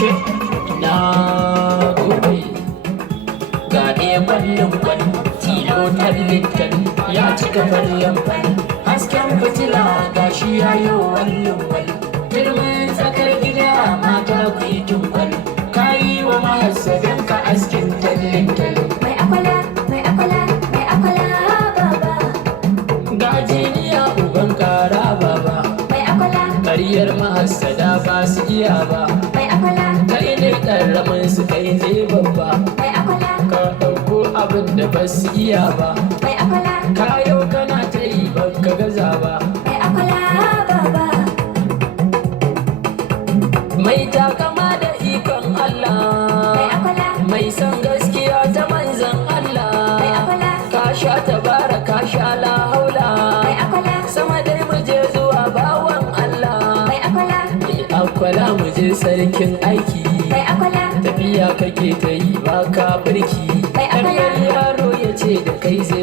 ashe na gode ga ɗaya kwallon kwal tilo tallin ya cika fallen fal hasken fitila gashi ya yi wallon wal girman tsakar gida mata ku yi tunkwal ka yi wa mahassadan ka askin tallin mai akwala mai akwala mai akwala baba gajiniya uban kara baba mai akwala ƙaryar mahassada ba su iya ba mai akwala kai ne ƙarramin su kai ne babba mai akwala ka ɗauko abin da ba su iya ba mai akwala kayo kana ta yi ba ka gaza ba mai akwala baba mai takama da ikon Allah mai akwala mai son gaskiya ta manzan Allah mai akwala ka sha tabara ka sha la haula mai akwala sama dai mu je zuwa bawan Allah mai akwala mai akwala mu je sarkin aiki mai akwala tafiya kake ta yi ba ka birki Mai akwala. ƙaryar yaro ya ce da kai zai